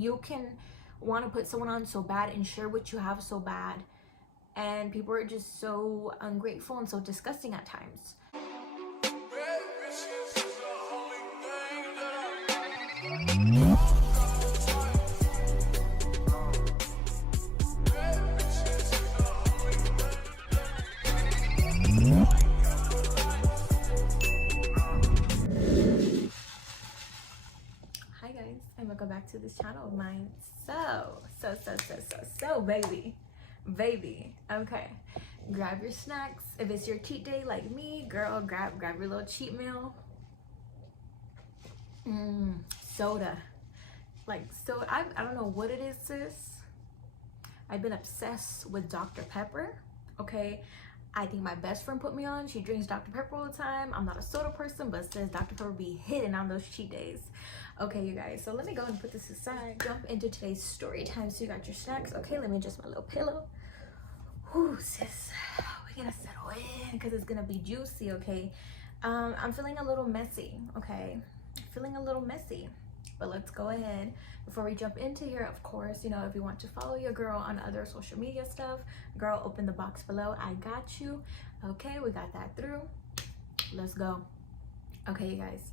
You can want to put someone on so bad and share what you have so bad, and people are just so ungrateful and so disgusting at times. Hi guys, and welcome back to this channel of mine. So baby, okay, grab your snacks. If it's your cheat day like me, girl, grab your little cheat meal. Soda, like, so I don't know what it is, sis. I've been obsessed with Dr. Pepper. Okay, I think my best friend put me on. She drinks Dr. Pepper all the time. I'm not a soda person, but says Dr. Pepper be hitting on those cheat days. Okay, you guys, so let me go and put this aside. Jump into today's story time. So you got your snacks. Okay, let me adjust my little pillow. Whew, sis, we're gonna settle in because it's gonna be juicy. Okay, I'm feeling a little messy. Okay, feeling a little messy, but let's go ahead. Before we jump into here, of course, you know, if you want to follow your girl on other social media stuff, girl, open the box below. I got you. Okay, we got that through. Let's go. Okay, you guys,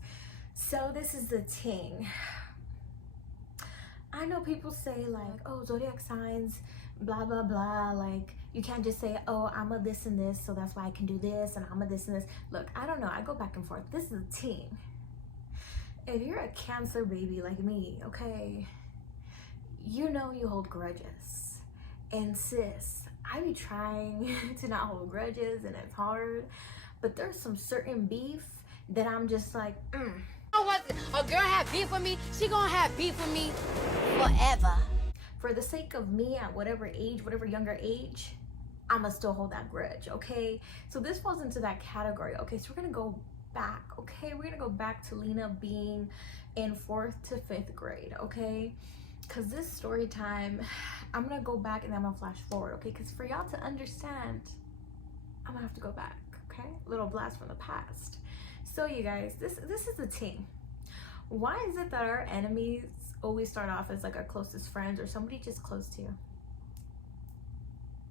so this is the thing. I know people say like, oh, zodiac signs, blah blah blah, like you can't just say, oh, I'm a this and this, so that's why I can do this, and I'm a this and this. Look, I don't know, I go back and forth. This is a team. If you're a Cancer baby like me, okay, you know you hold grudges. And sis, I be trying to not hold grudges, and it's hard, but there's some certain beef that I'm just like, A girl have beef with me, she gonna have beef with me forever. For the sake of me at whatever age, whatever younger age, I'ma still hold that grudge, okay? So this falls into that category. Okay, so we're gonna go back. Okay, we're gonna go back to Lina being in 4th to 5th grade. Okay, because this story time, I'm gonna go back and then I'm gonna flash forward. Okay, because for y'all to understand, I'm gonna have to go back. Okay, little blast from the past. So you guys, this is the team. Why is it that our enemies always start off as like our closest friends or somebody just close to you?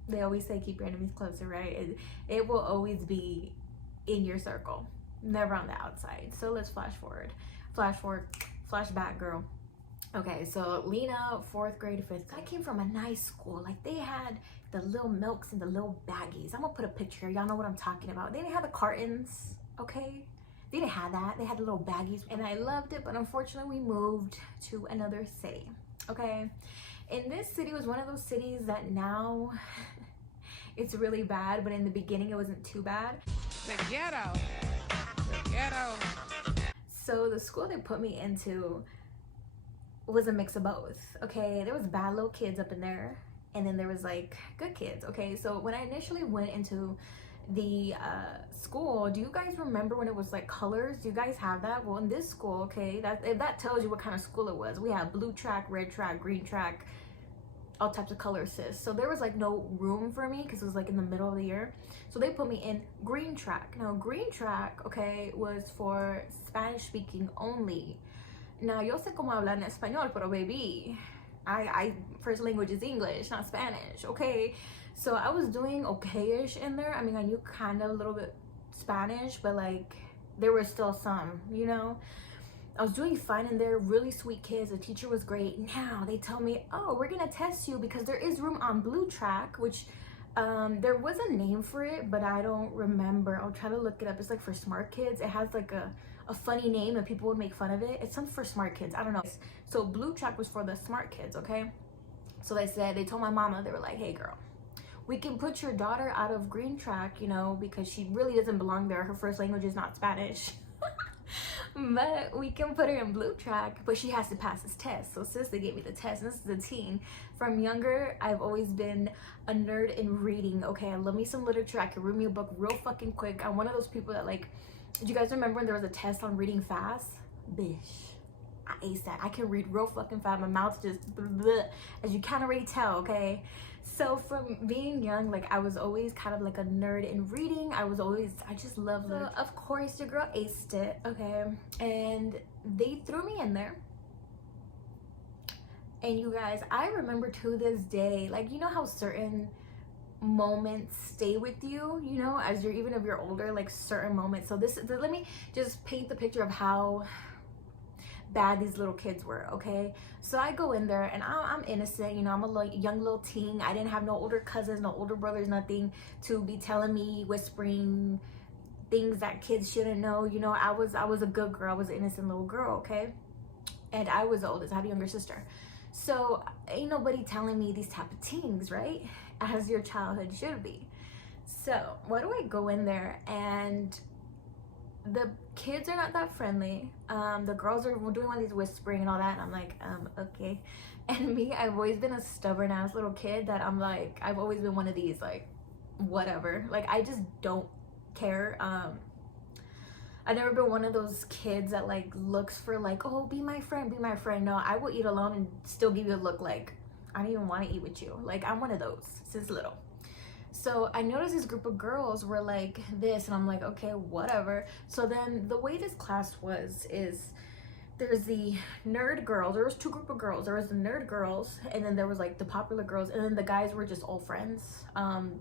They always say keep your enemies closer, right? It will always be in your circle, never on the outside. So let's flash forward, flash back, girl. Okay, so Lina, 4th grade, 5th. I came from a nice school. Like, they had the little milks and the little baggies. I'm gonna put a picture. Y'all know what I'm talking about. They didn't have the cartons, okay? They didn't have that. They had the little baggies, and I loved it. But unfortunately, we moved to another city. Okay, and this city was one of those cities that now it's really bad, but in the beginning it wasn't too bad. The ghetto. So the school they put me into was a mix of both. Okay, there was bad little kids up in there, and then there was like good kids. Okay, so when I initially went into the school, do you guys remember when it was like colors? Do you guys have that? Well, in this school, okay, that tells you what kind of school it was. We had blue track, red track, green track, all types of colors, sis. So there was like no room for me because it was like in the middle of the year, so they put me in green track. Now green track, okay, was for Spanish speaking only. Now yo sé cómo hablar en español, pero baby, I first language is English, not Spanish. Okay, so I was doing okay-ish in there. I mean, I knew kind of a little bit Spanish, but like there were still some, you know. I was doing fine in there, really sweet kids. The teacher was great. Now they tell me, oh, we're gonna test you because there is room on blue track, which there was a name for it, but I don't remember. I'll try to look it up. It's like for smart kids. It has like a funny name and people would make fun of it. It's something for smart kids, I don't know. So blue track was for the smart kids, okay? So they told my mama, they were like, hey girl, we can put your daughter out of green track, you know, because she really doesn't belong there. Her first language is not Spanish. But we can put her in blue track, but she has to pass this test. So sis, they gave me the test. This is the teen. From younger, I've always been a nerd in reading. Okay, I love me some literature. I can read me a book real fucking quick. I'm one of those people that like, do you guys remember when there was a test on reading fast? Bish, I ace that. I can read real fucking fast. My mouth just bleh, as you can't already tell, okay? So from being young, like I was always kind of like a nerd in reading. I just love literature. So of course your girl aced it, okay? And they threw me in there. And you guys, I remember to this day, like, you know how certain moments stay with you, you know, as you're, even if you're older, like certain moments. So let me just paint the picture of how bad these little kids were. Okay, so I go in there and I'm innocent, you know, I'm a young little teen. I didn't have no older cousins, no older brothers, nothing to be telling me, whispering things that kids shouldn't know. You know, I was a good girl. I was an innocent little girl. Okay, and I was the oldest. I had a younger sister, so ain't nobody telling me these type of things, right? As your childhood should be. So what do I go in there, and the kids are not that friendly. The girls are doing all these whispering and all that, and I'm like, okay. And me, I've always been a stubborn ass little kid that I'm like, I've always been one of these, like, whatever. Like, I just don't care. I've never been one of those kids that like looks for like, oh, be my friend, be my friend. No, I will eat alone and still give you a look like I don't even want to eat with you. Like, I'm one of those since little. So I noticed this group of girls were like this, and I'm like, okay, whatever. So then the way this class was is there's the nerd girls. There was two group of girls. There was the nerd girls, and then there was like the popular girls, and then the guys were just all friends.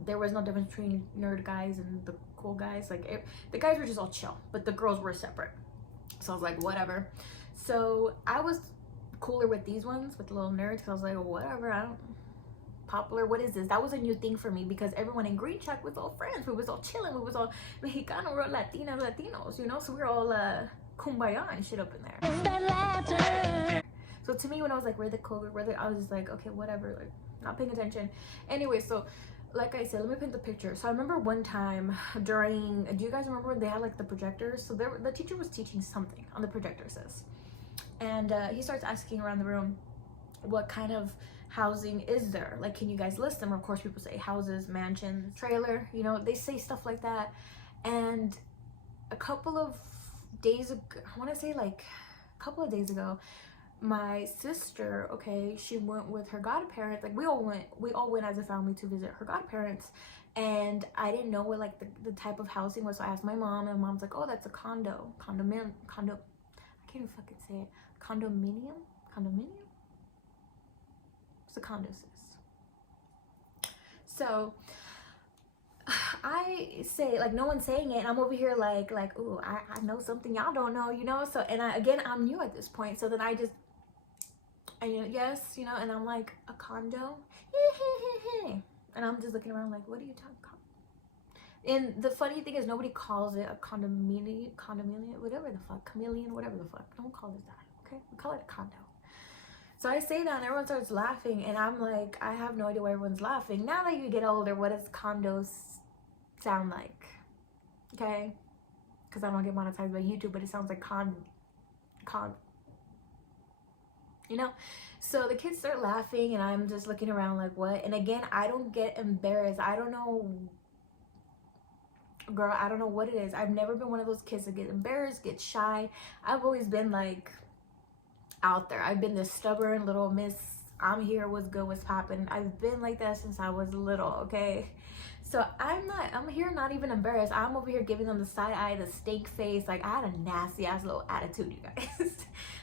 There was no difference between nerd guys and the cool guys. Like, the guys were just all chill, but the girls were separate. So I was like, whatever. So I was cooler with these ones, with the little nerds, because I was like, whatever, I don't popular, what is this? That was a new thing for me, because everyone in Green Check was all friends. We was all chilling. We was all Mexicano, or Latinos, you know, so we were all kumbaya and shit up in there. So to me, when I was like, we're the COVID, I was just like, okay, whatever, like, not paying attention. Anyway, so like I said, let me paint the picture. So I remember one time during, do you guys remember when they had like the projectors? So the teacher was teaching something on the projector, says, and he starts asking around the room, what kind of housing is there? Like, can you guys list them? Of course, people say houses, mansions, trailer, you know, they say stuff like that. And a couple of days ago, I want to say like a couple of days ago, my sister, okay, she went with her godparents. Like, we all went as a family to visit her godparents, and I didn't know what like the type of housing was. So I asked my mom, and mom's like, oh, that's a condo, I can't even fucking say it, condominium. It's a condo, sis. So I say, like, no one's saying it, and I'm over here like ooh, I know something y'all don't know, you know. So, and again, I'm new at this point, so then yes, you know, and I'm like, a condo, and I'm just looking around like, what are you talking about? And the funny thing is, nobody calls it a condominium, whatever the fuck, chameleon, whatever the fuck. Don't call it that, okay? We call it a condo. So I say that, and everyone starts laughing, and I'm like, I have no idea why everyone's laughing. Now that you get older, what does condos sound like? Okay? Because I don't get monetized by YouTube, but it sounds like con, you know? So the kids start laughing, and I'm just looking around like, what? And again, I don't get embarrassed. I don't know, girl, I don't know what it is. I've never been one of those kids that get embarrassed, get shy. I've always been like out there. I've been this stubborn little miss, I'm here, what's good, what's poppin'. I've been like that since I was little, okay? So I'm here not even embarrassed. I'm over here giving them the side eye, the steak face. Like, I had a nasty ass little attitude, you guys.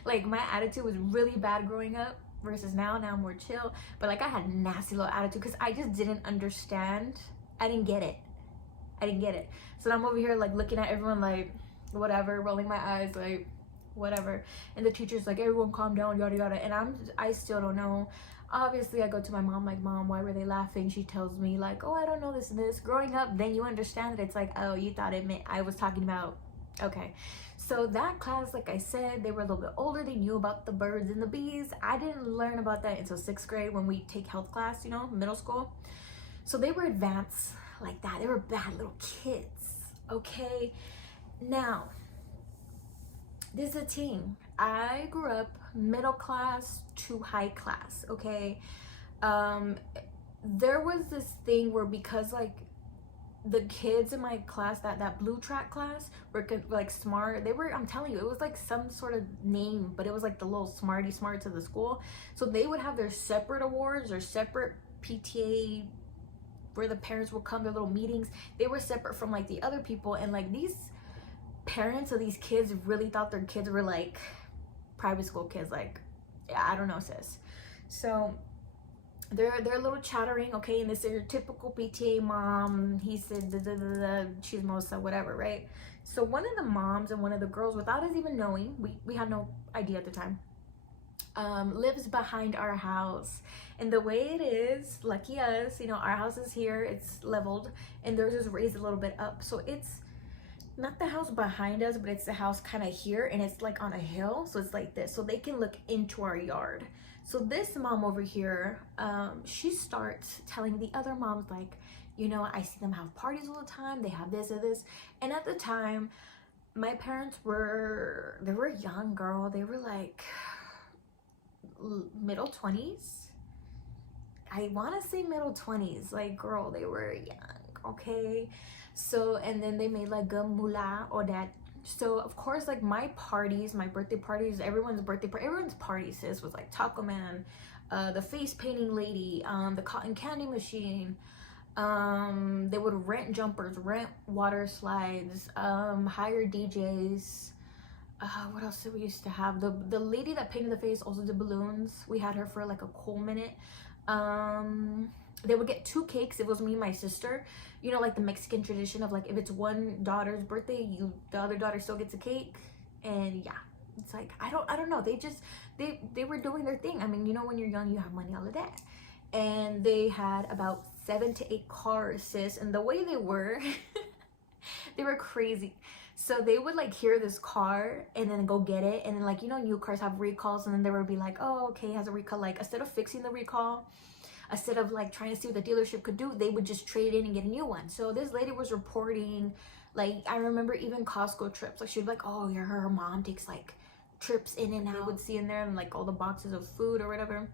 Like, my attitude was really bad growing up versus now I'm more chill. But like, I had a nasty little attitude because I just didn't understand. I didn't get it. So I'm over here like looking at everyone like, whatever, rolling my eyes like, whatever. And the teacher's like, everyone calm down, yada yada. And I still don't know. Obviously, I go to my mom like, Mom, why were they laughing? She tells me like, oh, I don't know, this and this. Growing up, then you understand that it's like, oh, you thought it meant I was talking about, okay. So that class, like I said, they were a little bit older. They knew about the birds and the bees. I didn't learn about that until 6th grade when we take health class, you know, middle school. So they were advanced like that. They were bad little kids, okay? Now, this is a teen. I grew up middle class to high class, okay? There was this thing where, because like the kids in my class, that blue track class, were like smart. They were, I'm telling you, it was like some sort of name, but it was like the little smarty smarts of the school. So they would have their separate awards or separate PTA where the parents would come, their little meetings. They were separate from like the other people, and like these parents of these kids really thought their kids were like private school kids. Like, yeah, I don't know, sis. So they're a little chattering, okay, and this is your typical PTA mom. He said da, da, da, da, chismosa, whatever, right? So one of the moms and one of the girls, without us even knowing, we had no idea at the time, lives behind our house. And the way it is, lucky us, you know, our house is here, it's leveled, and theirs is raised a little bit up. So it's not the house behind us, but it's the house kind of here, and it's like on a hill, so it's like this, so they can look into our yard. So this mom over here, she starts telling the other moms, like, you know, I see them have parties all the time, they have this or this. And at the time, my parents were, they were young, girl, they were like middle 20s. I want to say middle 20s, like, girl, they were young, okay? So, and then they made like a mula or that. So of course, like my parties, my birthday parties, everyone's birthday party, everyone's party, sis, was like Taco Man, the face painting lady, the cotton candy machine. They would rent jumpers, rent water slides, hire DJs. What else did we used to have? The lady that painted the face also did balloons. We had her for like a cool minute. They would get 2 cakes. It was me and my sister, you know, like the Mexican tradition of like, if it's one daughter's birthday, the other daughter still gets a cake. And yeah, it's like, I don't know, they were doing their thing. I mean, you know, when you're young, you have money, all of that. And they had about 7 to 8 cars, sis, and the way they were they were crazy. So they would like hear this car and then go get it, and then, like, you know, new cars have recalls, and then they would be like, oh, okay, it has a recall. Like, instead of fixing the recall, instead of like trying to see what the dealership could do, they would just trade in and get a new one. So this lady was reporting, like, I remember even Costco trips, like she'd be like, oh, her mom takes like trips in and out. I would see in there and like all the boxes of food or whatever.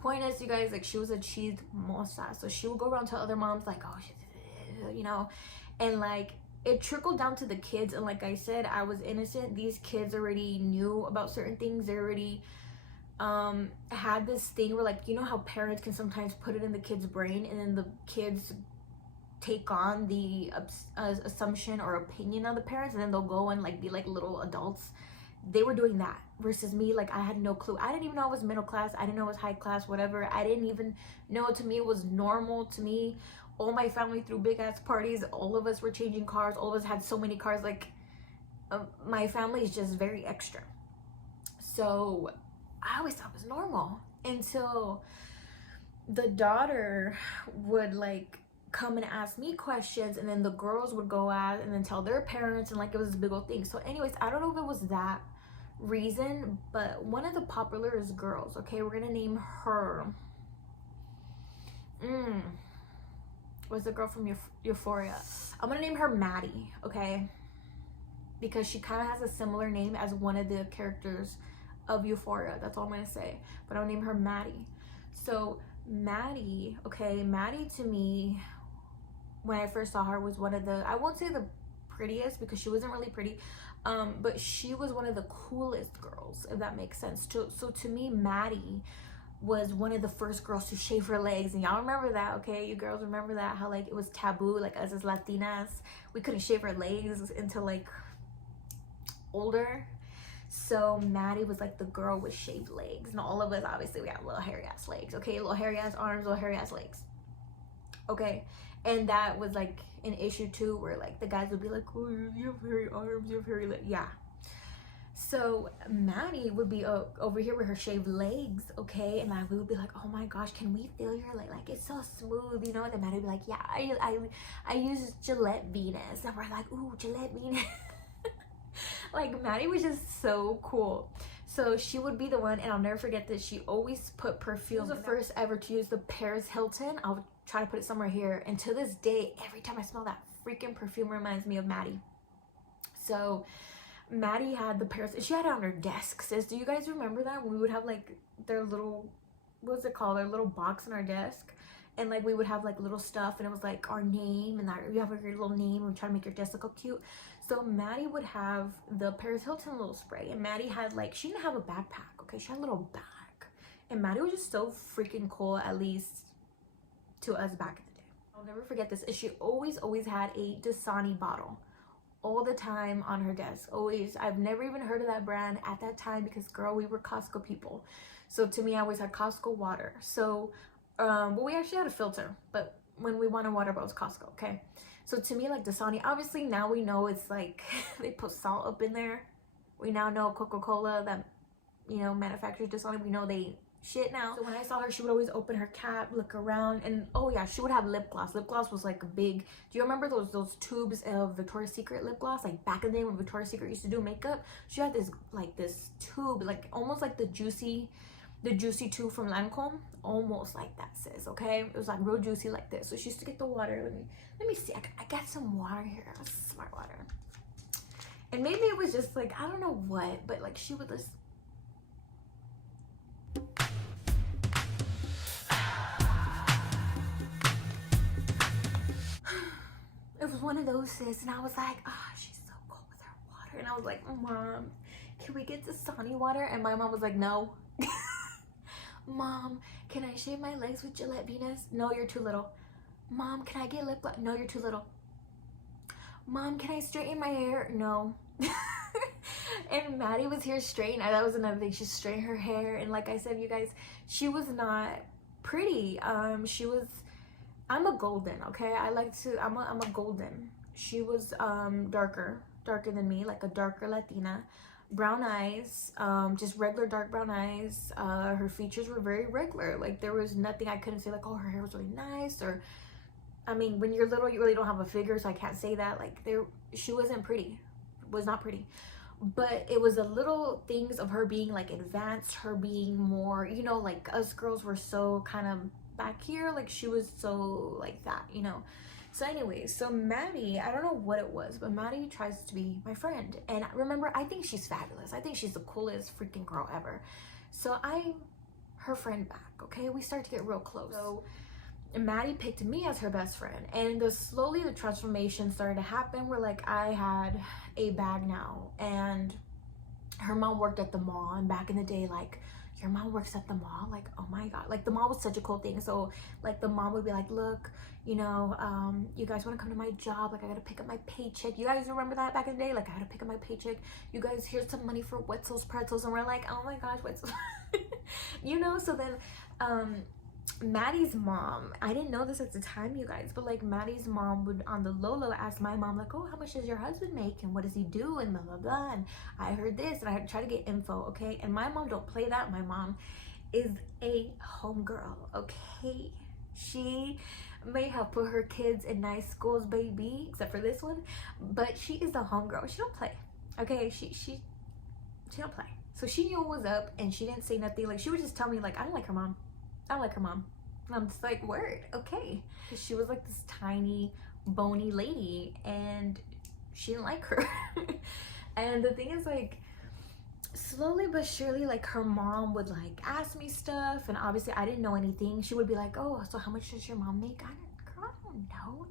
Point is, you guys, like, she was a chismosa. So she would go around to other moms like, oh, you know, and like it trickled down to the kids. And like I said, I was innocent. These kids already knew about certain things. They already had this thing where, like, you know how parents can sometimes put it in the kid's brain, and then the kids take on the assumption or opinion of the parents, and then they'll go and like be like little adults. They were doing that versus me. Like, I had no clue. I didn't even know I was middle class. I didn't know it was high class, whatever. I didn't even know. To me, it was normal. To me, all my family threw big ass parties. All of us were changing cars. All of us had so many cars. Like, my family is just very extra. So I always thought it was normal until the daughter would like come and ask me questions, and then the girls would go out and then tell their parents, and like it was this big old thing. So anyways, I don't know if it was that reason, but one of the popularest girls, okay, we're gonna name her was the girl from Euphoria. I'm gonna name her Maddie, okay, because she kind of has a similar name as one of the characters of Euphoria. That's all I'm gonna say, but I'll name her Maddie. So Maddie, okay, Maddie to me, when I first saw her, was one of the, I won't say the prettiest because she wasn't really pretty, but she was one of the coolest girls, if that makes sense. So to me, Maddie was one of the first girls to shave her legs. And y'all remember that, okay? You girls remember that, how like it was taboo, like us as Latinas, we couldn't shave our legs until like older. So Maddie was like the girl with shaved legs, and all of us, obviously, we have little hairy ass legs, okay? Little hairy ass arms, little hairy ass legs, okay? And that was like an issue too, where like the guys would be like, oh, you have hairy arms, you have hairy legs. Yeah. So Maddie would be over here with her shaved legs, okay? And we would be like, oh my gosh, can we feel your leg? Like, it's so smooth, you know? And then Maddie would be like, yeah, I use Gillette Venus. And we're like, ooh, Gillette Venus. Like, Maddie was just so cool. So she would be the one, and I'll never forget this, she always put perfume. She was the first ever to use the Paris Hilton. I'll try to put it somewhere here. And to this day, every time I smell that freaking perfume, reminds me of Maddie. So Maddie had the Paris, she had it on her desk, sis. Do you guys remember that? We would have like their little, what's it called? Their little box on our desk. And like we would have like little stuff, and it was like our name, and you have your little name, and we try to make your desk look cute. So Maddie would have the Paris Hilton little spray, and Maddie had like, she didn't have a backpack, okay? She had a little bag. And Maddie was just so freaking cool, at least to us back in the day. I'll never forget this, is she always had a Dasani bottle all the time on her desk, always. I've never even heard of that brand at that time because, girl, we were Costco people. So to me, I always had Costco water. So well, we actually had a filter, but when we wanted water, it was Costco. Okay, so to me, like Dasani, obviously now we know it's like they put salt up in there. We now know Coca-Cola that, you know, manufactures Dasani, we know they shit now. So when I saw her, she would always open her cap, look around, and oh yeah, she would have lip gloss. Lip gloss was like a big, do you remember those tubes of Victoria's Secret lip gloss, like back in the day when Victoria's Secret used to do makeup? She had this like this tube, like almost like the juicy tube from Lancome, almost like that, sis. Okay, it was like real juicy like this. So she used to get the water. Let me see, I got some water here, smart water. And maybe it was just like, I don't know what, but like she would just, it was one of those, sis, and I was like, ah, oh, she's so cool with her water. And I was like, Mom, can we get Dasani water? And my mom was like, no. Mom, can I shave my legs with Gillette Venus? No, you're too little. Mom, can I get lip gloss? No, you're too little. Mom, can I straighten my hair? No. And Maddie was here straightening. That was another thing. She straightened her hair, and like I said, you guys, she was not pretty. She was, I'm a golden, okay? I'm a golden. She was darker than me, like a darker Latina. Brown eyes, just regular dark brown eyes. Her features were very regular. Like there was nothing I couldn't say like, oh, her hair was really nice, or I mean, when you're little, you really don't have a figure, so I can't say that. Like she wasn't pretty, was not pretty. But it was the little things of her being like advanced, her being more, you know, like us girls were so kind of back here, like she was so like that, you know. So anyways, so Maddie, I don't know what it was, but Maddie tries to be my friend. And remember, I think she's fabulous. I think she's the coolest freaking girl ever. So I'm her friend back, okay? We start to get real close. So Maddie picked me as her best friend. And slowly the transformation started to happen where like I had a bag now. And her mom worked at the mall. And back in the day, like, your mom works at the mall? Like, oh my God. Like the mall was such a cool thing. So like the mom would be like, look, you know, you guys want to come to my job? Like I gotta pick up my paycheck. You guys remember that back in the day? Like I gotta pick up my paycheck. You guys, here's some money for Wetzel's Pretzels. And we're like, oh my gosh, Wetzel's. You know, so then Maddie's mom, I didn't know this at the time, you guys, but like Maddie's mom would on the low ask my mom like, oh, how much does your husband make and what does he do and blah blah blah, and I heard this, and I had to try to get info, okay? And my mom don't play that. My mom is a homegirl, okay? She may have put her kids in nice schools, baby, except for this one, but she is a homegirl. She don't play, okay? She don't play. So she knew what was up, and she didn't say nothing. Like she would just tell me like, I don't like her mom. I don't like her mom. And I'm just like, word, okay. She was like this tiny, bony lady, and she didn't like her. And the thing is, like, slowly but surely, like, her mom would like ask me stuff, and obviously I didn't know anything. She would be like, oh, so how much does your mom make? Girl, I don't know.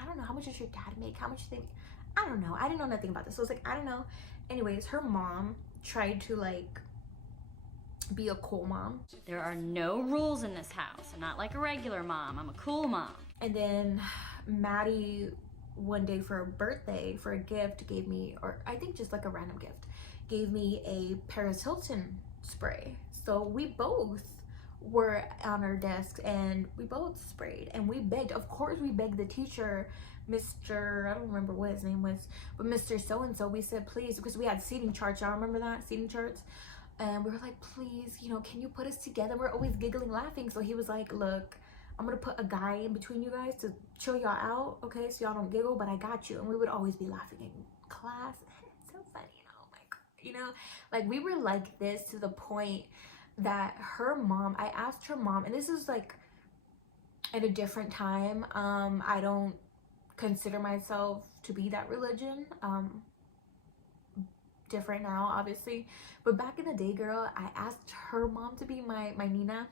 I don't know. How much does your dad make? How much do they make? I don't know. I didn't know nothing about this. So I was like, I don't know. Anyways, her mom tried to like be a cool mom. There are no rules in this house. I'm not like a regular mom. I'm a cool mom. And then Maddie one day for a birthday, for a gift, gave me, or I think just like a random gift, gave me a Paris Hilton spray. So we both were on our desks and we both sprayed, and we begged, of course we begged the teacher, Mr. I don't remember what his name was, but Mr. So-and-so, we said please, because we had seating charts, y'all remember that? Seating charts. And we were like, please, you know, can you put us together? We're always giggling, laughing. So he was like, look, I'm gonna put a guy in between you guys to chill y'all out, okay, so y'all don't giggle, but I got you. And we would always be laughing in class. It's so funny, oh my God, you know, like we were like this to the point that her mom, I asked her mom, and this is like at a different time. I don't consider myself to be that religion. Different now, obviously, but back in the day, girl, I asked her mom to be my Nina,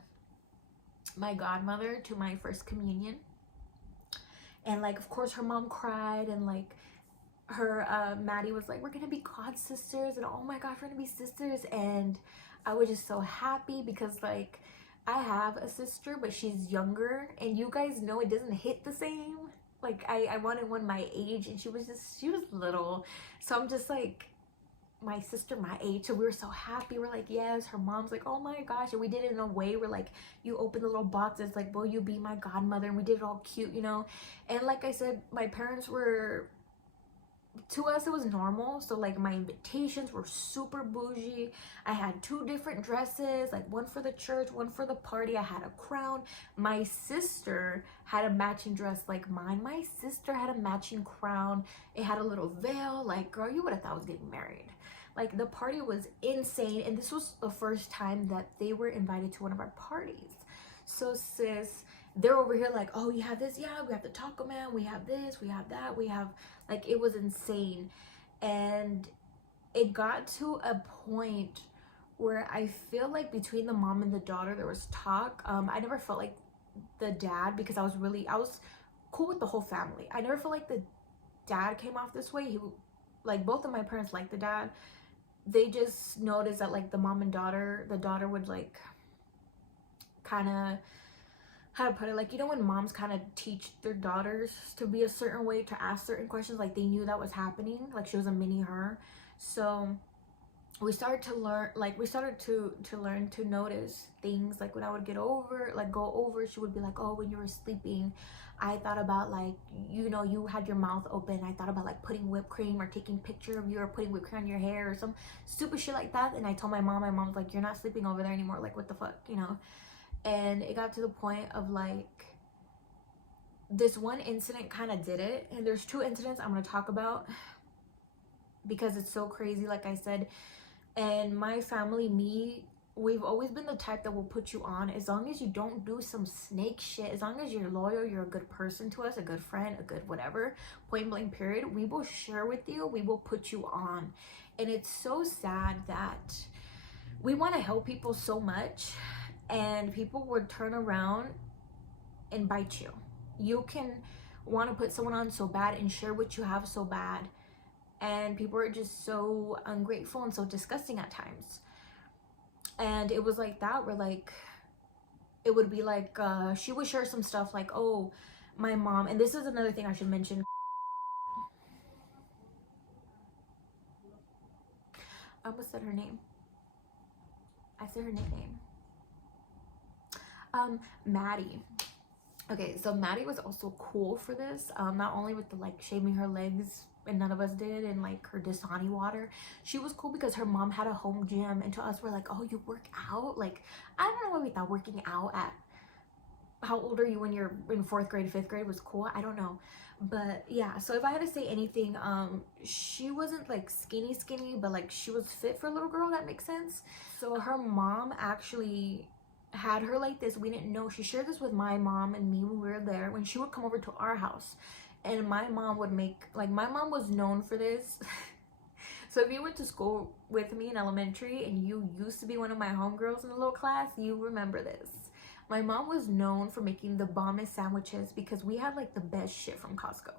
my godmother to my first communion. And like, of course, her mom cried, and like her Maddie was like, we're gonna be god sisters, and oh my gosh, we're gonna be sisters. And I was just so happy because like I have a sister, but she's younger, and you guys know it doesn't hit the same. Like I wanted one my age, and she was little, so I'm just like, my sister my age, so we were so happy. We're like, yes. Her mom's like, oh my gosh. And we did it in a way where like you open the little boxes like, will you be my godmother? And we did it all cute, you know. And like I said, my parents were, to us it was normal. So like my invitations were super bougie. I had 2 different dresses, like one for the church, one for the party. I had a crown. My sister had a matching dress like mine. My sister had a matching crown. It had a little veil. Like, girl, you would have thought I was getting married. Like, the party was insane. And this was the first time that they were invited to one of our parties. So sis, they're over here like, oh, you have this? Yeah, we have the taco man, we have this, we have that, we have, like, it was insane. And it got to a point where I feel like between the mom and the daughter there was talk. I never felt like the dad, because I was cool with the whole family. I never felt like the dad came off this way. He, like, both of my parents liked the dad. They just noticed that like the mom and daughter, the daughter would like kind of, how to put it, like, you know, when moms kind of teach their daughters to be a certain way, to ask certain questions, like they knew that was happening, like she was a mini her. So we started to learn, like we started to learn to notice things. Like when I would go over, she would be like, oh, when you were sleeping, I thought about, like, you know, you had your mouth open, I thought about like putting whipped cream or taking a picture of you or putting whipped cream on your hair or some stupid shit like that. And I told my mom's like, you're not sleeping over there anymore, like what the fuck, you know. And it got to the point of like, this one incident kind of did it. And there's 2 incidents I'm going to talk about because it's so crazy, like I said. And my family, we've always been the type that will put you on as long as you don't do some snake shit. As long as you're loyal, you're a good person to us, a good friend, a good whatever, point blank period, we will share with you, we will put you on. And it's so sad that we want to help people so much, and people would turn around and bite you. You can want to put someone on so bad and share what you have so bad, and people are just so ungrateful and so disgusting at times. And it was like that, where like it would be like she would share some stuff like, oh, my mom, and this is another thing I should mention, I almost said her name, I said her nickname, Maddie. Okay, so Maddie was also cool for this, not only with the like shaving her legs, and none of us did, and like her Dasani water. She was cool because her mom had a home gym, and to us we're like, oh, you work out? Like, I don't know why we thought working out at, how old are you when you're in 4th grade, 5th grade was cool? I don't know. But yeah, so if I had to say anything, she wasn't like skinny, but like she was fit for a little girl, that makes sense. So her mom actually had her like this. We didn't know. She shared this with my mom and me when we were there, when she would come over to our house. And my mom would make, like, my mom was known for this. So if you went to school with me in elementary and you used to be one of my homegirls in the little class, you remember this. My mom was known for making the bombest sandwiches because we had like the best shit from Costco.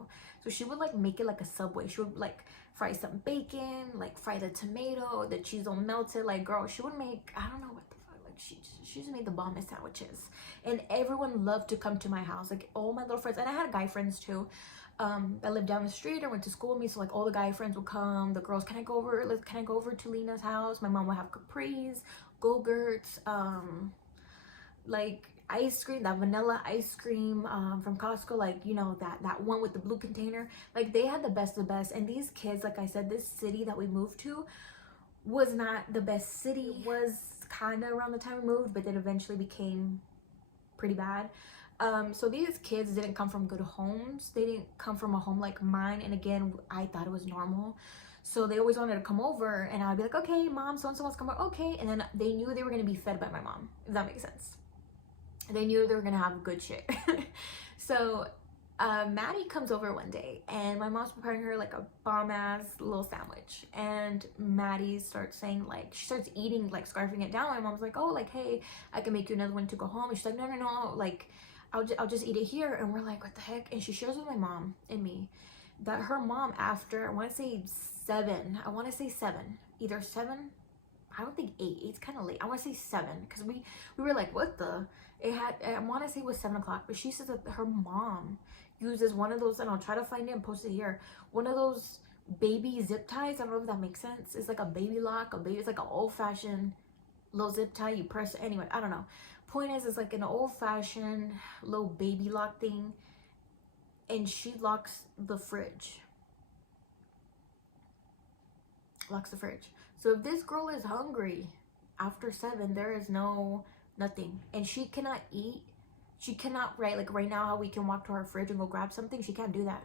So she would like make it like a Subway. She would like fry some bacon, like fry the tomato, the cheese all melted. Like, girl, she would make, I don't know what the fuck, like she just made the bombest sandwiches. And everyone loved to come to my house, like all my little friends. And I had guy friends too that lived down the street or went to school with me. So like all the guy friends would come. The girls, can I go over to Lina's house? My mom would have capris, Go-Gurts, like ice cream, that vanilla ice cream from Costco, like, you know, that one with the blue container. Like, they had the best of the best. And these kids, like I said, this city that we moved to was not the best city. It was kind of around the time we moved, but then eventually became pretty bad. So these kids didn't come from good homes. They didn't come from a home like mine. And again, I thought it was normal. So they always wanted to come over, and I'd be like, okay, mom, so-and-so wants to come over. Okay. And then they knew they were going to be fed by my mom, if that makes sense. They knew they were going to have good shit. So Maddie comes over one day, and my mom's preparing her like a bomb-ass little sandwich. And Maddie starts saying, like, she starts eating, like scarfing it down. My mom's like, oh, like, hey, I can make you another one to go home. And she's like, no, like, I'll just eat it here. And we're like, what the heck? And she shares with my mom and me that her mom, after, I want to say 7, either 7, I don't think 8, 8's kind of late. I want to say 7, because we were like, what the, I want to say it was 7 o'clock, but she says that her mom uses one of those, and I'll try to find it and post it here, one of those baby zip ties. I don't know if that makes sense. It's like a baby lock, it's like an old-fashioned little zip tie. You press, anyway, I don't know. Point is, it's like an old-fashioned little baby lock thing, and she locks the fridge. So if this girl is hungry after 7, there is nothing, and she cannot eat. She cannot, right? Like right now, how we can walk to our fridge and go grab something, she can't do that.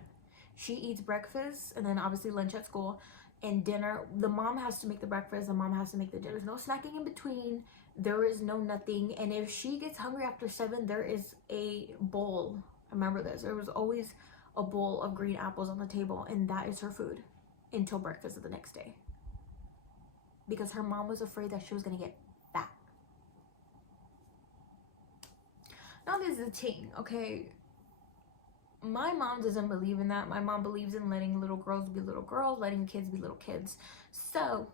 She eats breakfast and then obviously lunch at school and dinner. The mom has to make the breakfast. The mom has to make the dinner. There's no snacking in between. There is no nothing. And if she gets hungry after 7, there is a bowl. Remember this. There was always a bowl of green apples on the table, and that is her food until breakfast of the next day. Because her mom was afraid that she was going to get fat. Now there's the thing, okay? My mom doesn't believe in that. My mom believes in letting little girls be little girls, letting kids be little kids. So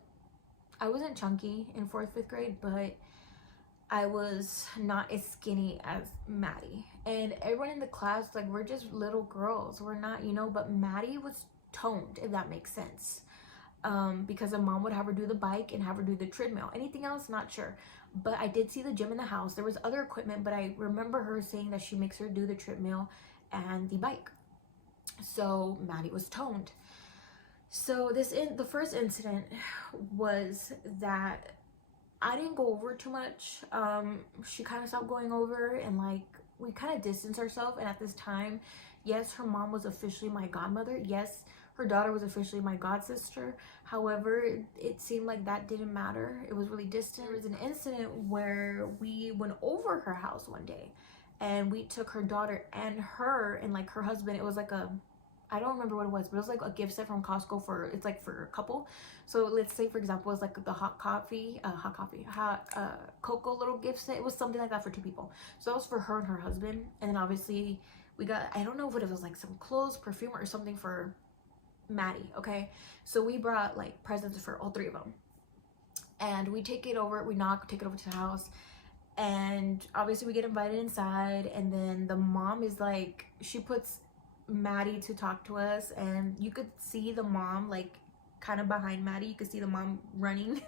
I wasn't chunky in 4th, 5th grade, but I was not as skinny as Maddie. And everyone in the class, like, we're just little girls. We're not, you know, but Maddie was toned, if that makes sense. Because her mom would have her do the bike and have her do the treadmill. Anything else, not sure. But I did see the gym in the house. There was other equipment, but I remember her saying that she makes her do the treadmill and the bike. So Maddie was toned. So the first incident was that I didn't go over too much. She kind of stopped going over, and like we kind of distanced ourselves. And at this time, yes, her mom was officially my godmother. Yes, her daughter was officially my god sister. However, it seemed like that didn't matter. It was really distant. There was an incident where we went over her house one day, and we took her daughter and her and like her husband. It was like I don't remember what it was, but it was like a gift set from Costco for a couple. So let's say, for example, it's like the hot cocoa little gift set. It was something like that for 2 people. So that was for her and her husband. And then obviously we got, I don't know what it was, like some clothes, perfume, or something for Maddie. Okay, so we brought like presents for all 3 of them, and we take it over. We take it over to the house. And obviously we get invited inside, and then the mom is like, she puts Maddie to talk to us, and you could see the mom like kind of behind Maddie. You could see the mom running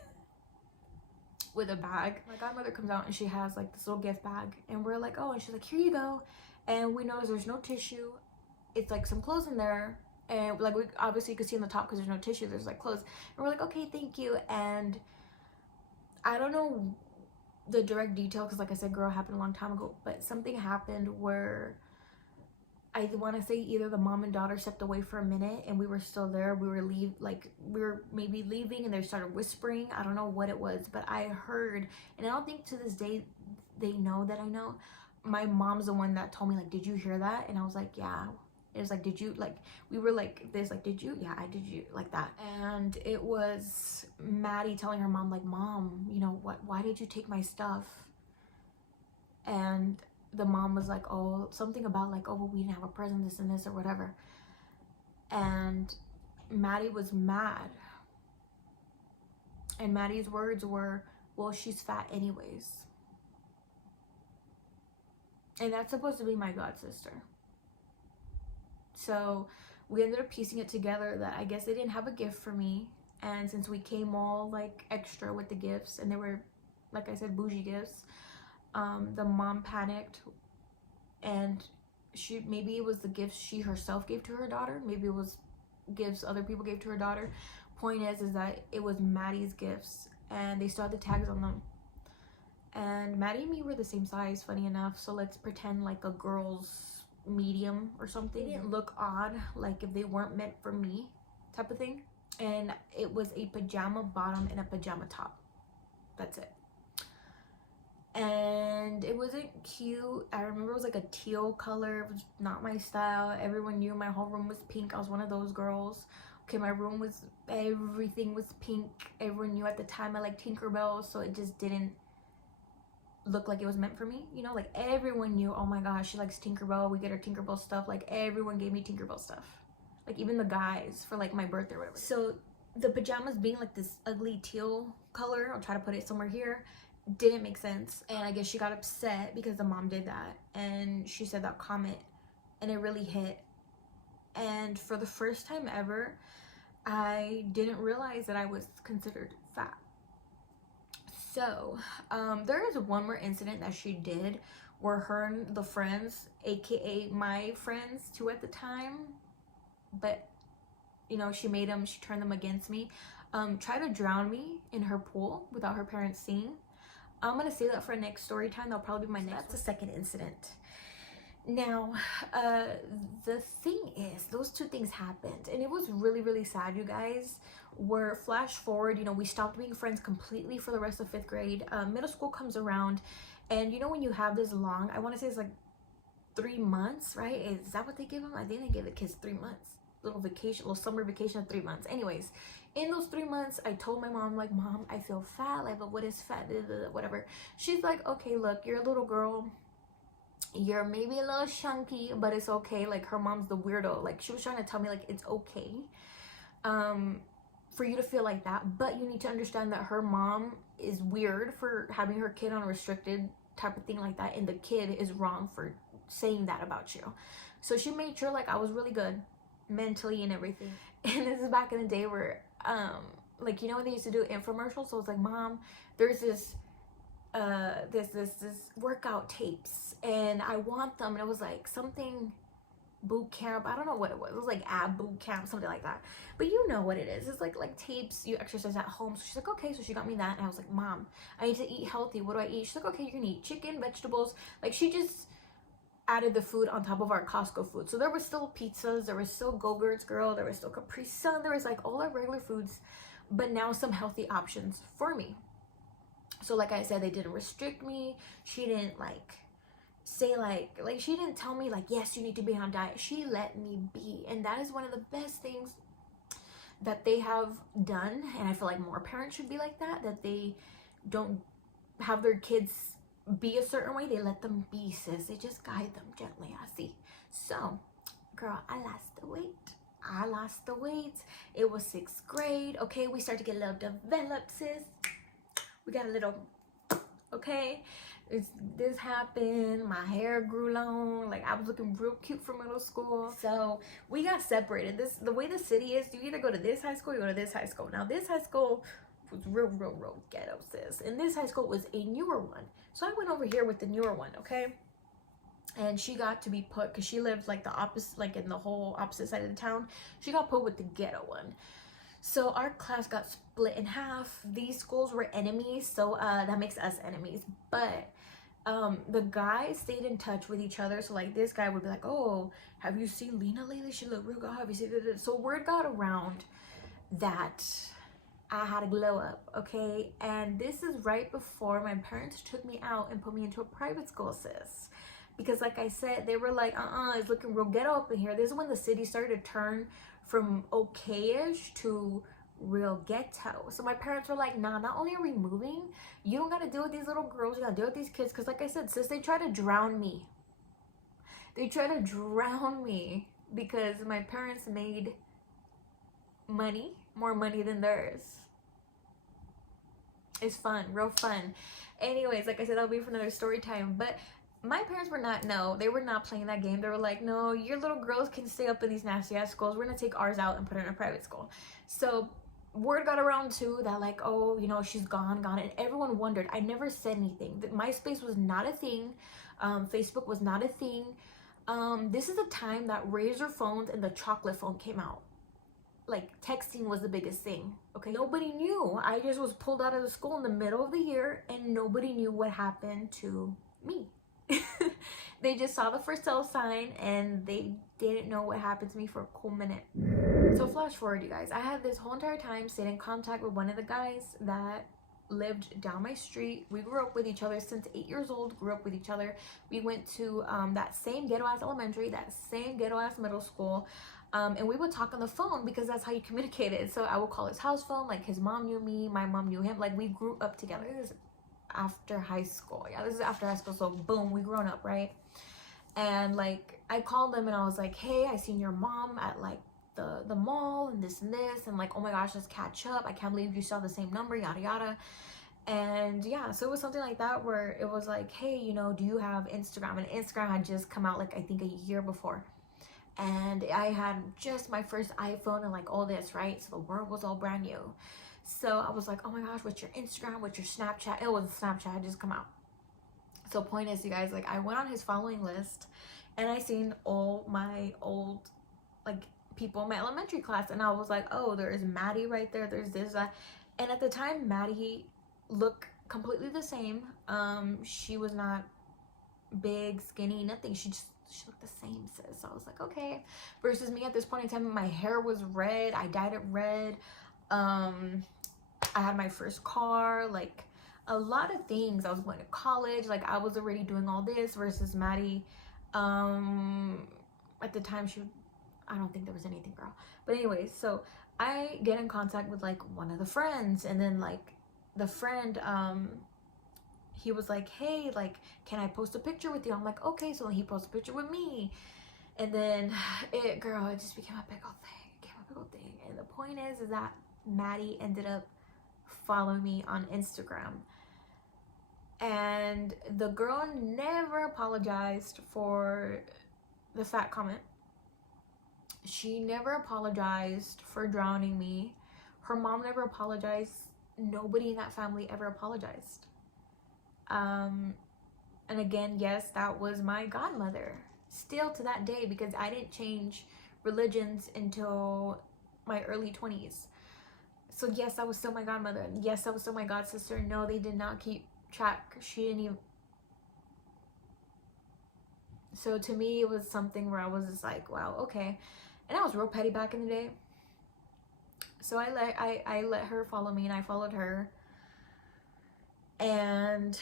with a bag. My godmother comes out, and she has like this little gift bag, and we're like, oh, and she's like, here you go. And we notice there's no tissue. It's like some clothes in there, and like we obviously you could see on the top, because there's no tissue, there's like clothes. And we're like, okay, thank you. And I don't know the direct detail, because like I said, girl, happened a long time ago, but something happened where I want to say either the mom and daughter stepped away for a minute, and we were still there. We were maybe leaving, and they started whispering. I don't know what it was, but I heard, and I don't think to this day they know that I know. My mom's the one that told me, like, did you hear that? And I was like, yeah. It was like, did you, like, we were like this, like, did you? Yeah, I did, you, like that. And it was Maddie telling her mom, like, Mom, you know what, why did you take my stuff? And the mom was like, oh, something about like, oh, well, we didn't have a present, this and this or whatever. And Maddie was mad. And Maddie's words were, well, she's fat anyways. And that's supposed to be my god sister. So we ended up piecing it together that I guess they didn't have a gift for me. And since we came all like extra with the gifts, and they were, like I said, bougie gifts, the mom panicked, and maybe it was the gifts she herself gave to her daughter. Maybe it was gifts other people gave to her daughter. Point is that it was Maddie's gifts, and they still had the tags on them. And Maddie and me were the same size, funny enough. So let's pretend like a girl's medium or something. They didn't look odd, like if they weren't meant for me type of thing. And it was a pajama bottom and a pajama top. That's it. And it wasn't cute. I remember it was like a teal color. It was not my style. Everyone knew my whole room was pink. I was one of those girls. Okay, my room was, everything was pink. Everyone knew at the time I liked Tinkerbell, so it just didn't look like it was meant for me. You know, like everyone knew, oh my gosh, she likes Tinkerbell. We get her Tinkerbell stuff. Like everyone gave me Tinkerbell stuff. Like even the guys for like my birthday or whatever. So the pajamas being like this ugly teal color, I'll try to put it somewhere here, didn't make sense. And I guess she got upset because the mom did that, and she said that comment, and it really hit. And for the first time ever, I didn't realize that I was considered fat. So there is one more incident that she did where her and the friends, aka my friends too at the time, but you know, she turned them against me, try to drown me in her pool without her parents seeing. I'm gonna say that for next story time. That'll probably be my next. That's the second incident. Now, the thing is, those two things happened, and it was really, really sad, you guys. Where flash forward, you know, we stopped being friends completely for the rest of 5th grade. Middle school comes around, and you know, when you have this long, I want to say it's like 3 months, right? Is that what they give them? I think they give the kids 3 months. Little vacation, little summer vacation of 3 months. Anyways, in those 3 months, I told my mom, like, Mom, I feel fat. Like, but what is fat? Whatever. She's like, okay, look, you're a little girl. You're maybe a little chunky, but it's okay. Like, her mom's the weirdo. Like, she was trying to tell me, like, it's okay for you to feel like that, but you need to understand that her mom is weird for having her kid on a restricted type of thing like that, and the kid is wrong for saying that about you. So she made sure, like, I was really good mentally and everything. And this is back in the day where like, you know, when they used to do infomercials. So it's like, Mom, there's this workout tapes and I want them. And it was like something boot camp, I don't know what it was. It was like ab boot camp, something like that. But you know what it is. It's like tapes you exercise at home. So she's like, okay. So she got me that, and I was like, Mom, I need to eat healthy. What do I eat? She's like, okay, you're gonna eat chicken, vegetables. Like, she just added the food on top of our Costco food. So there was still pizzas, there was still Go-Gurts, girl, there was still Capri Sun, there was like all our regular foods, but now some healthy options for me. So like I said, they didn't restrict me. She didn't like say like she didn't tell me like, yes, you need to be on diet. She let me be, and that is one of the best things that they have done. And I feel like more parents should be like that they don't have their kids be a certain way. They let them be, sis. They just guide them gently. I see. So, girl, I lost the weight. It was 6th grade. Okay, we start to get a little developed, sis. We got a little, okay. This happened. My hair grew long. Like, I was looking real cute for middle school. So we got separated. The way the city is, you either go to this high school or you go to this high school. Now this high school was real ghetto, sis. And this high school was a newer one. So I went over here with the newer one, okay? And she got to be put, because she lived like the opposite, like in the whole opposite side of the town. She got put with the ghetto one. So our class got split in half. These schools were enemies, so that makes us enemies. But the guys stayed in touch with each other. So like, this guy would be like, oh, have you seen Lina lately? She look real good. Have you seen it? So word got around that I had a glow up, okay? And this is right before my parents took me out and put me into a private school, sis. Because like I said, they were like, it's looking real ghetto up in here. This is when the city started to turn from okay-ish to real ghetto. So my parents were like, nah, not only are we moving, you don't gotta deal with these little girls, you gotta deal with these kids. Because like I said, sis, they try to drown me. They try to drown me because my parents made money, more money than theirs. It's fun, real fun. Anyways, like I said, that'll be for another story time. But my parents were not, no, they were not playing that game. They were like, no, your little girls can stay up in these nasty ass schools. We're gonna take ours out and put her in a private school. So word got around too that like, oh, you know, she's gone, and everyone wondered. I never said anything. MySpace was not a thing. Facebook was not a thing. This is the time that Razor phones and the chocolate phone came out. Like, texting was the biggest thing, okay? Nobody knew. I just was pulled out of the school in the middle of the year, and nobody knew what happened to me. They just saw the for sale sign, and they didn't know what happened to me for a cool minute. So flash forward, you guys. I had this whole entire time stayed in contact with one of the guys that lived down my street. We grew up with each other since 8 years old. Grew up with each other. We went to that same ghetto ass elementary, that same ghetto ass middle school. And we would talk on the phone because that's how you communicated. So I would call his house phone. Like, his mom knew me, my mom knew him. Like, we grew up together. This is after high school. Yeah, this is after high school. So boom, we grown up, right? And like, I called him and I was like, hey, I seen your mom at like the mall and this, and like, oh my gosh, let's catch up. I can't believe you saw the same number, yada yada. And yeah, so it was something like that where it was like, hey, you know, do you have Instagram? And Instagram had just come out like, I think a year before. and I had just my first iPhone and like all this, right? So the world was all brand new. So I was like, oh my gosh, what's your Instagram, what's your Snapchat? It was Snapchat, had just come out. So point is, you guys, like I went on his following list and I seen all my old like people in my elementary class, and I was like, oh, there's Maddie right there, there's this, that. And at the time, Maddie looked completely the same. She was not big, skinny, nothing. She looked the same, sis. So I was like, okay. Versus me at this point in time, my hair was red. I dyed it red. I had my first car. Like a lot of things. I was going to college. Like I was already doing all this. Versus Maddie, at the time I don't think there was anything, girl. But anyways, so I get in contact with like one of the friends, and then like the friend, he was like, hey, like, can I post a picture with you? I'm like, okay. So he posted a picture with me, and then it just became a big old thing. And the point is that Maddie ended up following me on Instagram, and the girl never apologized for the fat comment. She never apologized for drowning me. Her mom never apologized. Nobody in that family ever apologized. And again, yes, that was my godmother. Still to that day, because I didn't change religions until my early 20s. So yes, that was still my godmother. Yes, that was still my god sister. No, they did not keep track. She didn't even. So to me, it was something where I was just like, wow, okay. And I was real petty back in the day. So I let her follow me, and I followed her. And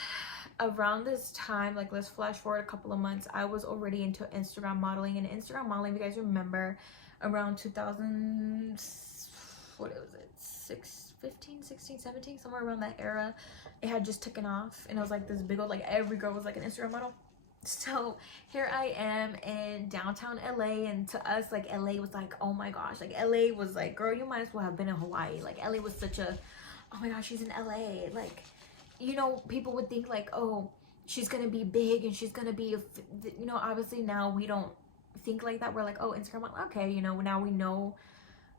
around this time, like let's flash forward a couple of months, I was already into Instagram modeling. And Instagram modeling, if you guys remember, around 2000, what was it, 15, 16, 17, somewhere around that era, it had just taken off. And it was like this big old, like every girl was like an Instagram model. So here I am in downtown LA, and to us, like LA was like, oh my gosh, like LA was like, girl, you might as well have been in Hawaii. Like LA was such a, oh my gosh, she's in LA. Like, you know, people would think like, oh, she's gonna be big and she's gonna be, you know, obviously now we don't think like that. We're like, oh, Instagram, okay, you know, now we know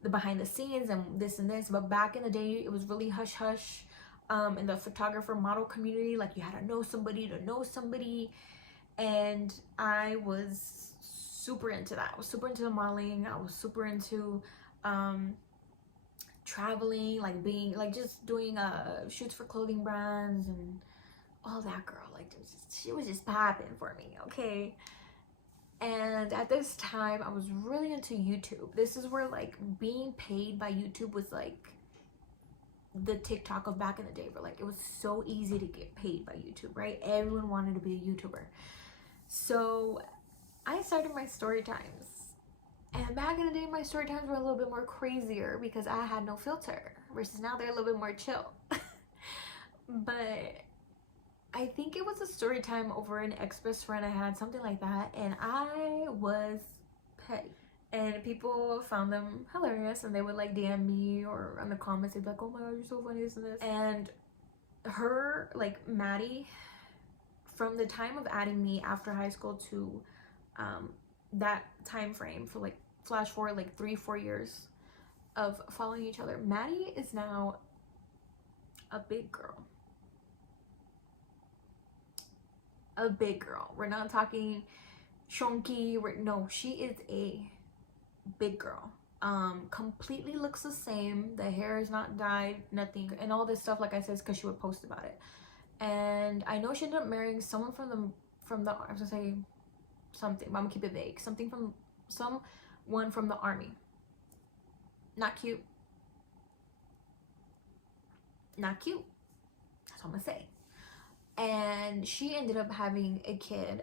the behind the scenes and this. But back in the day, it was really hush hush. In the photographer model community, like you had to know somebody to know somebody. And I was super into that. I was super into the modeling. I was super into traveling, like being like just doing shoots for clothing brands and all that, girl. Like she was just popping for me, okay? And at this time, I was really into YouTube. This is where like being paid by YouTube was like the TikTok of back in the day, where like it was so easy to get paid by YouTube, right? Everyone wanted to be a YouTuber. So I started my story times, and back in the day, my story times were a little bit more crazier because I had no filter, versus now they're a little bit more chill. But I think it was a story time over an ex-best friend I had, something like that, and I was petty. And people found them hilarious, and they would like DM me, or on the comments they'd be like, oh my god, you're so funny, this and this. And her, like Maddie, from the time of adding me after high school to that time frame, for like flash forward like 3-4 years of following each other, Maddie is now a big girl. A big girl. We're not talking chunky. No, she is a big girl. Completely looks the same. The hair is not dyed, nothing, and all this stuff, like I said, because she would post about it. And I know she ended up marrying someone from the I was gonna say something, but I'm gonna keep it vague. Someone from the army. Not cute. Not cute. That's what I'm gonna say. And she ended up having a kid.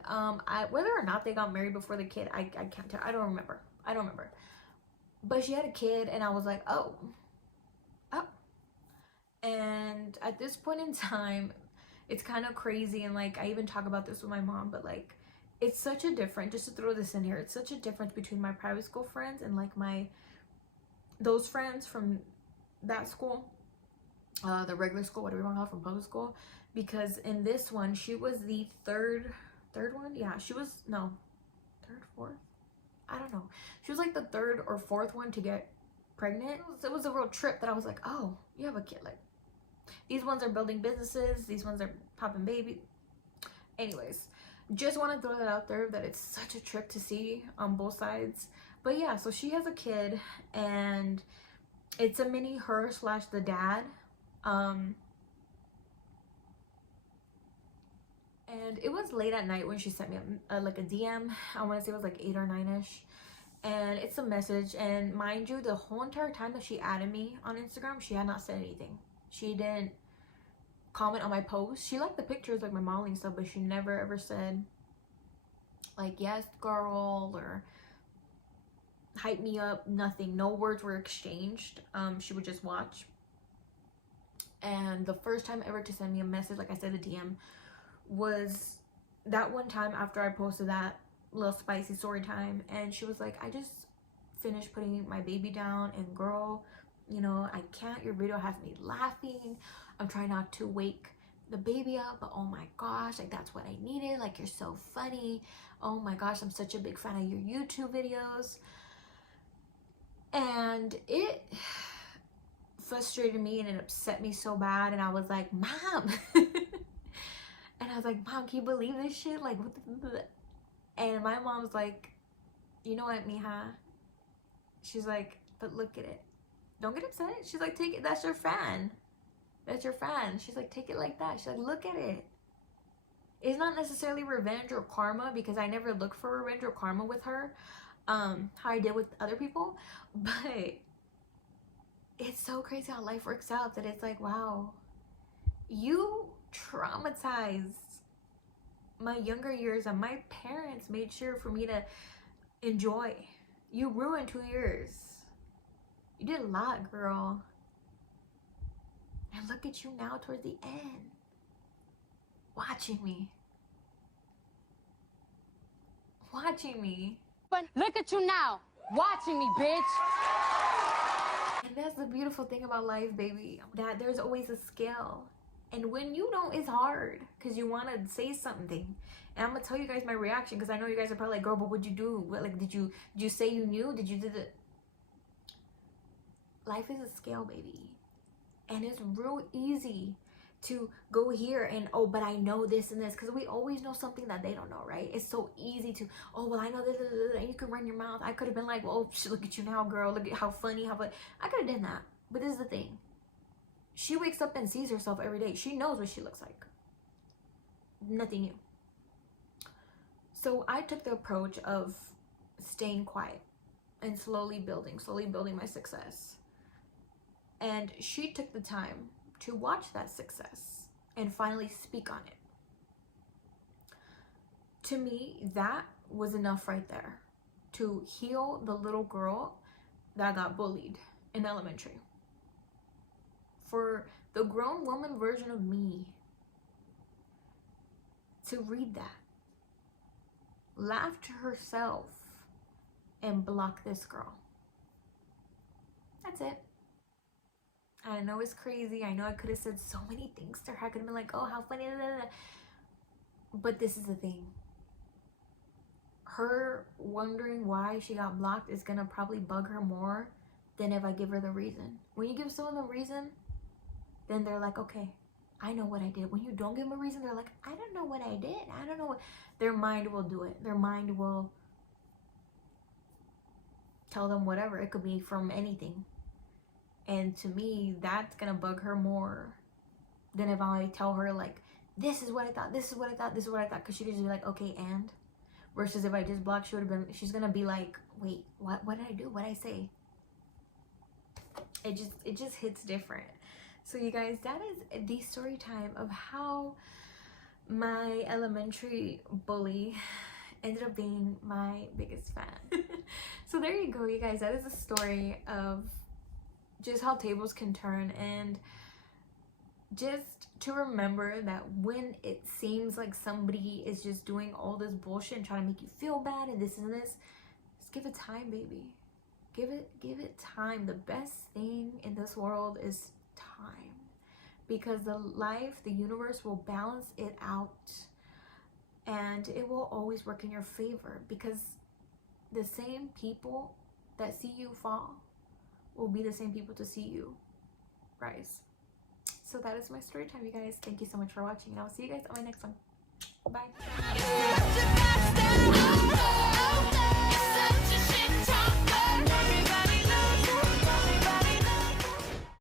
Whether or not they got married before the kid, I can't tell. I don't remember. But she had a kid, and I was like, oh. And at this point in time, it's kind of crazy, and like I even talk about this with my mom, but like it's such a difference, just to throw this in here, it's such a difference between my private school friends and like those friends from that school, the regular school, whatever you want to call it, from public school. Because in this one, she was the third one. Yeah, she was, no, third, fourth, I don't know. She was like the third or fourth one to get pregnant. It was a real trip that I was like, oh, you have a kid. Like, these ones are building businesses. These ones are popping baby. Anyways, just want to throw that out there that it's such a trip to see on both sides. But yeah, so she has a kid and it's a mini her slash the dad. And it was late at night when she sent me like a DM. I want to say it was like 8 or 9ish. And it's a message, and mind you, the whole entire time that she added me on Instagram, she had not said anything. She didn't comment on my post. She liked the pictures, like my modeling stuff, but she never ever said like, yes girl, or hype me up. Nothing. No words were exchanged. She would just watch. And the first time ever to send me a message, like I said, a DM, was that one time after I posted that little spicy story time, and she was like, I just finished putting my baby down, and girl, you know, I can't, your video has me laughing. I'm trying not to wake the baby up, but oh my gosh, like that's what I needed. Like, you're so funny. Oh my gosh, I'm such a big fan of your YouTube videos. And it frustrated me and it upset me so bad, and I was like, Mom. And I was like, Mom, can you believe this shit? Like, what the... And my mom's like, you know what, mija? She's like, but look at it. Don't get upset. She's like, take it. That's your fan. That's your fan. She's like, take it like that. She's like, look at it. It's not necessarily revenge or karma, because I never looked for revenge or karma with her, how I did with other people. But it's so crazy how life works out, that it's like, wow, you traumatized my younger years, and my parents made sure for me to enjoy. You ruined 2 years. You did a lot, girl. And look at you now towards the end, watching me. But look at you now, watching me, bitch. And that's the beautiful thing about life, baby, that there's always a scale. And when you don't, it's hard, because you want to say something. And I'm going to tell you guys my reaction, because I know you guys are probably like, girl, but what'd you do? What, like, did you say you knew? Did you do the... Life is a scale, baby. And it's real easy to go here and, oh, but I know this and this, because we always know something that they don't know, right? It's so easy to, oh, well, I know this, and you can run your mouth. I could have been like, well, look at you now, girl. Look at how funny, how funny. I could have done that. But this is the thing. She wakes up and sees herself every day. She knows what she looks like. Nothing new. So I took the approach of staying quiet and slowly building my success. And she took the time to watch that success and finally speak on it. To me, that was enough right there to heal the little girl that got bullied in elementary. For the grown woman version of me to read that, laugh to herself, and block this girl. That's it. I know it's crazy. I know I could have said so many things to her. I could have been like, oh, how funny. Blah, blah, blah. But this is the thing. Her wondering why she got blocked is going to probably bug her more than if I give her the reason. When you give someone the reason, then they're like, okay, I know what I did. When you don't give them a reason, they're like, I don't know what I did. I don't know what. Their mind will do it. Their mind will tell them whatever. It could be from anything. And to me, that's going to bug her more than if I tell her, like, this is what I thought, this is what I thought, this is what I thought. Because she could just be like, okay, and? Versus if I just block, she's going to be like, wait, what did I do? What did I say? It just hits different. So you guys, that is the story time of how my elementary bully ended up being my biggest fan. So there you go, you guys. That is a story of just how tables can turn, and just to remember that when it seems like somebody is just doing all this bullshit and trying to make you feel bad and this and this, just give it time, baby. Give it time. The best thing in this world is time, because the universe will balance it out, and it will always work in your favor, because the same people that see you fall will be the same people to see you rise. So that is my story time, you guys. Thank you so much for watching, and I'll see you guys on my next one. Bye.